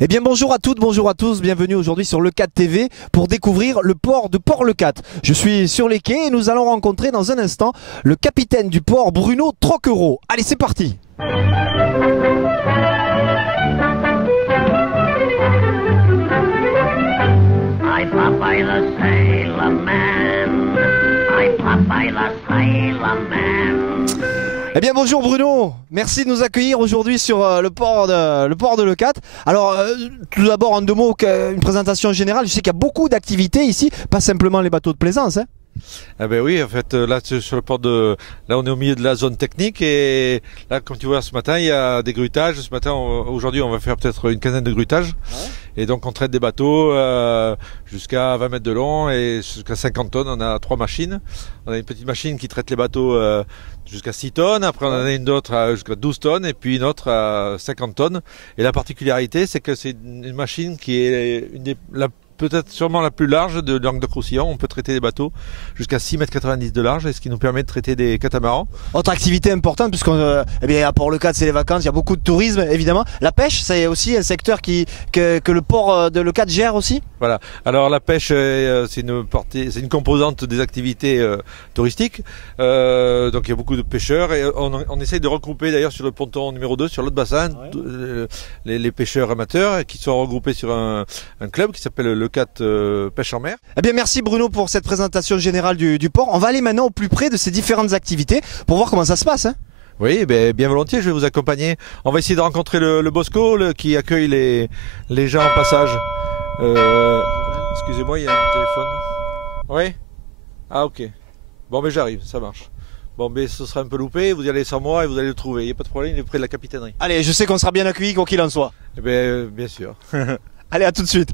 Eh bien bonjour à toutes, bonjour à tous, bienvenue aujourd'hui sur Le 4 TV pour découvrir le port de Port-le-Cat. Je suis sur les quais et nous allons rencontrer dans un instant le capitaine du port Bruno Troquereau. Allez, c'est parti! I Popeye the Sailor Man. I Popeye the Sailor Man. Eh bien bonjour Bruno, merci de nous accueillir aujourd'hui sur le port de Le 4. Alors tout d'abord en deux mots, une présentation générale. Je sais qu'il y a beaucoup d'activités ici, pas simplement les bateaux de plaisance, hein. Ah ben oui, en fait, là sur le port de, là on est au milieu de la zone technique et là comme tu vois ce matin il y a des gruitages. Ce matin, aujourd'hui on va faire peut-être une quinzaine de gruitages. Ouais. Et donc on traite des bateaux jusqu'à 20 mètres de long et jusqu'à 50 tonnes. On a 3 machines. On a une petite machine qui traite les bateaux jusqu'à 6 tonnes. Après on en a une autre jusqu'à 12 tonnes et puis une autre à 50 tonnes. Et la particularité c'est que c'est une machine qui est peut-être sûrement la plus large de Languedoc-Roussillon. On peut traiter des bateaux jusqu'à 6,90 m de large, et ce qui nous permet de traiter des catamarans. Autre activité importante, puisqu'on eh bien, à Port-le-Cat c'est les vacances, il y a beaucoup de tourisme évidemment. La pêche, c'est aussi un secteur que le port de Le 4 gère aussi. Voilà, alors la pêche c'est une composante des activités touristiques. Donc il y a beaucoup de pêcheurs et on essaye de regrouper d'ailleurs sur le ponton numéro 2, sur l'autre bassin, ouais, les pêcheurs amateurs qui sont regroupés sur un club qui s'appelle Le 4 Pêche en mer. Eh bien merci Bruno pour cette présentation générale du port. On va aller maintenant au plus près de ces différentes activités pour voir comment ça se passe, hein. Oui, bien volontiers, je vais vous accompagner. On va essayer de rencontrer le Bosco qui accueille les gens en passage. Excusez-moi, il y a un téléphone. Oui? Ah ok. Bon mais j'arrive, ça marche. Bon mais ce sera un peu loupé, vous y allez sans moi et vous allez le trouver. Il n'y a pas de problème, il est près de la capitainerie. Allez, je sais qu'on sera bien accueillis quoi qu'il en soit. Eh bien sûr. Allez, à tout de suite.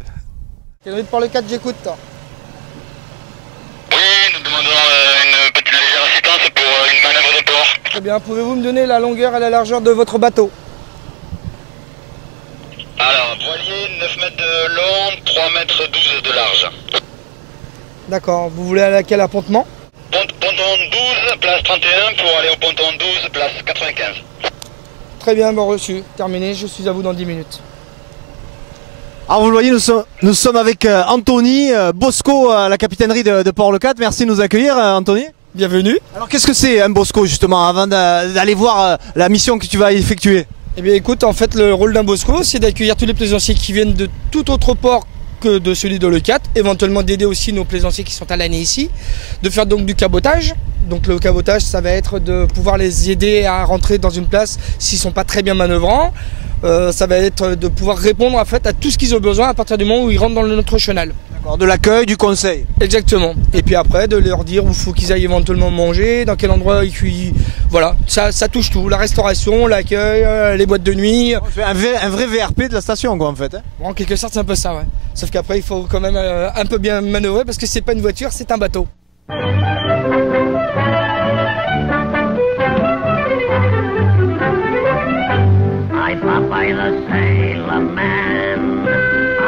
Capitaine de Port-le-Cat, j'écoute. Oui, nous demandons une petite légère assistance pour une manœuvre de port. Très bien, pouvez-vous me donner la longueur et la largeur de votre bateau? Alors, voilier, 9 mètres de long, 3 mètres 12 de large. D'accord, vous voulez aller à quel appontement? Ponton 12, place 31 pour aller au ponton 12, place 95. Très bien, bon reçu. Terminé, je suis à vous dans 10 minutes. Alors vous le voyez, nous sommes avec Anthony Bosco à la capitainerie de Port-le-Cat. Merci de nous accueillir Anthony. Bienvenue. Alors qu'est-ce que c'est un Bosco justement avant d'aller voir la mission que tu vas effectuer? Eh bien écoute, en fait le rôle d'un Bosco c'est d'accueillir tous les plaisanciers qui viennent de tout autre port que de celui de Le 4, éventuellement d'aider aussi nos plaisanciers qui sont à l'année ici, de faire donc du cabotage. Donc le cabotage ça va être de pouvoir les aider à rentrer dans une place s'ils ne sont pas très bien manœuvrants. Ça va être de pouvoir répondre en fait à tout ce qu'ils ont besoin à partir du moment où ils rentrent dans notre chenal. D'accord, de l'accueil, du conseil. Exactement. Et puis après de leur dire où il faut qu'ils aillent éventuellement manger, dans quel endroit ils cuisent. Voilà, ça touche tout. La restauration, l'accueil, les boîtes de nuit. Un vrai VRP de la station quoi en fait, hein. Bon, en quelque sorte c'est un peu ça, ouais. Sauf qu'après il faut quand même un peu bien manœuvrer parce que c'est pas une voiture, c'est un bateau. I Popeye the Sailor Man.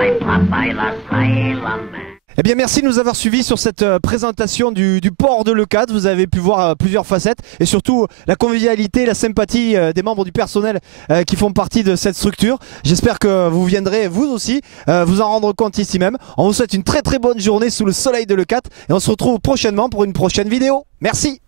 I Popeye the Sailor Man. Eh bien merci de nous avoir suivis sur cette présentation du port de Le 4. Vous avez pu voir plusieurs facettes et surtout la convivialité, la sympathie des membres du personnel qui font partie de cette structure. J'espère que vous viendrez vous aussi vous en rendre compte ici même. On vous souhaite une très bonne journée sous le soleil de Le 4 et on se retrouve prochainement pour une prochaine vidéo. Merci.